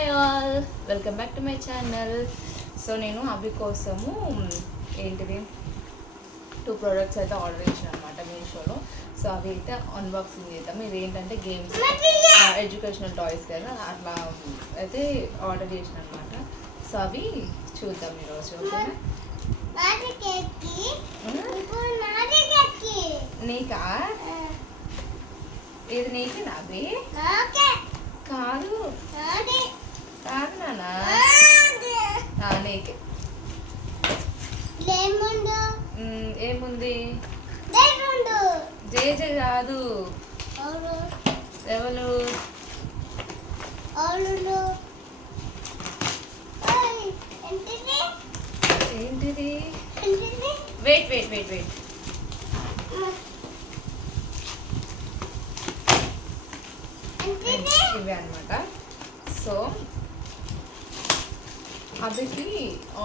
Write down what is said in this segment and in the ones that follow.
Hi all, welcome back to my channel. So నేను అభి కోసము ఏంటిది 2 ప్రోడక్ట్స్ అయితే ఆర్డర్ చేసాను అనమాట మీషోలో. సో అవి అయితే అన్బాక్సింగ్ చేద్దాము. ఇది ఏంటంటే గేమ్స్, ఎడ్యుకేషనల్ టాయ్స్ కదా, అట్లా అయితే ఆర్డర్ చేసాను అనమాట. సో అవి చూద్దాం ఈరోజు. నీకా? ఇది నీకే నావి? కాదు కాదు నానా, నీకే. ఏముంది? జేజే కాదు. ఎవరు? ఏంటిది? వెయిట్ వెయిట్ వెయిట్ వెయిట్ ఇవే అనమాట. సో అవికి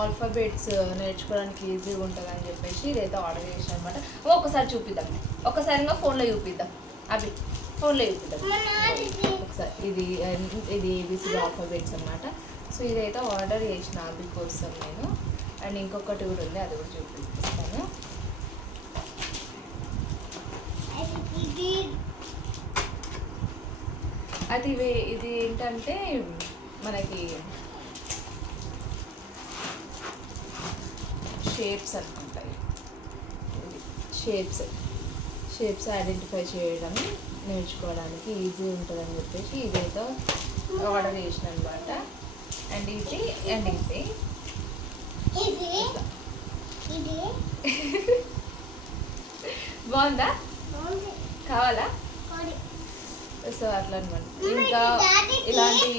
ఆల్ఫాబెట్స్ నేర్చుకోవడానికి ఈజీగా ఉంటుంది అని చెప్పేసి ఇదైతే ఆర్డర్ చేసాను అనమాట. ఒకసారి చూపిద్దాం, ఒకసారిగా ఫోన్లో చూపిద్దాం. అవి ఫోన్లో చూపిద్దాం ఒకసారి. ఇది ఏబిసిడి ఆల్ఫాబెట్స్ అనమాట. సో ఇదైతే ఆర్డర్ చేసిన అవి కోసం నేను. అండ్ ఇంకొకటి కూడా ఉంది, అది కూడా చూపిస్తాను. అది ఇది ఏంటంటే మనకి షేప్స్ అనుకుంటాయి. షేప్స్ ఐడెంటిఫై చేయడం నేర్చుకోవడానికి ఈజీ ఉంటుందని చెప్పేసి ఇదైతే ఆర్డర్ చేసిన అనమాట. అండ్ ఇది బాగుందా? కావాలా? సో అట్లా అనమాట. ఇంకా ఇలాంటి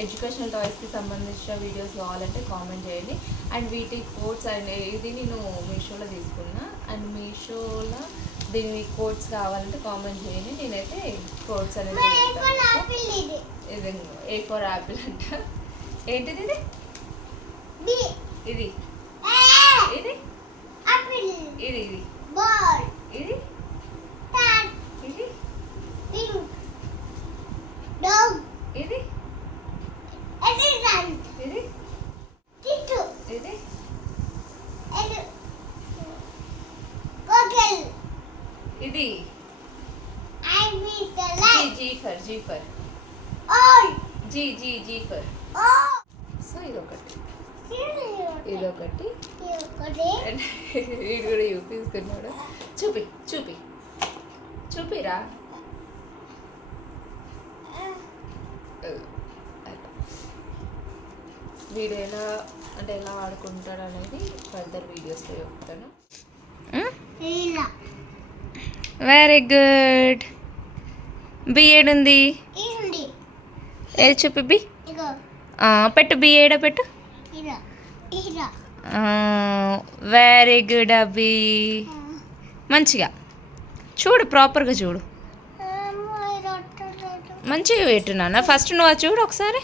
ఎడ్యుకేషనల్ టాయ్స్కి సంబంధించిన వీడియోస్ కావాలంటే కామెంట్ చేయండి. అండ్ వీటి కోడ్స్ అండ్ ఇది నేను మీషోలో తీసుకున్నా. అండ్ మీషోలో దీని కోడ్స్ కావాలంటే కామెంట్ చేయండి. నేనైతే కోడ్స్ అనేది ఇది A4 యాపిల్ అంట. ఏంటిది? ఇది ఇది ఇది ఇది ఇది ఇది ఇది ఇది G for G for. So ఇదొకటి వీడు కూడా చూపిస్తున్నాడు. చూపిరా. వీడు ఎలా ఆడుకుంటాడు అనేది ఫర్దర్ వీడియోస్లో చెప్తాను. Very good. బి ఏడుంది? ఏది చూపి? బి పెట్టు. బి ఏడ పెట్టు. వెరీ గుడ్ అభి. మంచిగా చూడు, ప్రాపర్గా చూడు. మంచిగా పెట్టు నాన్న. ఫస్ట్ నువ్వు అది చూడు ఒకసారి.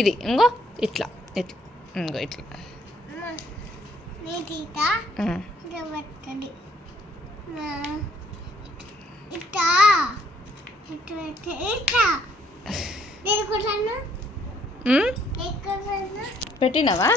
ఇది ఇంకో ఇట్లా ఇంకో ఇట్లా. పెట్టినావా?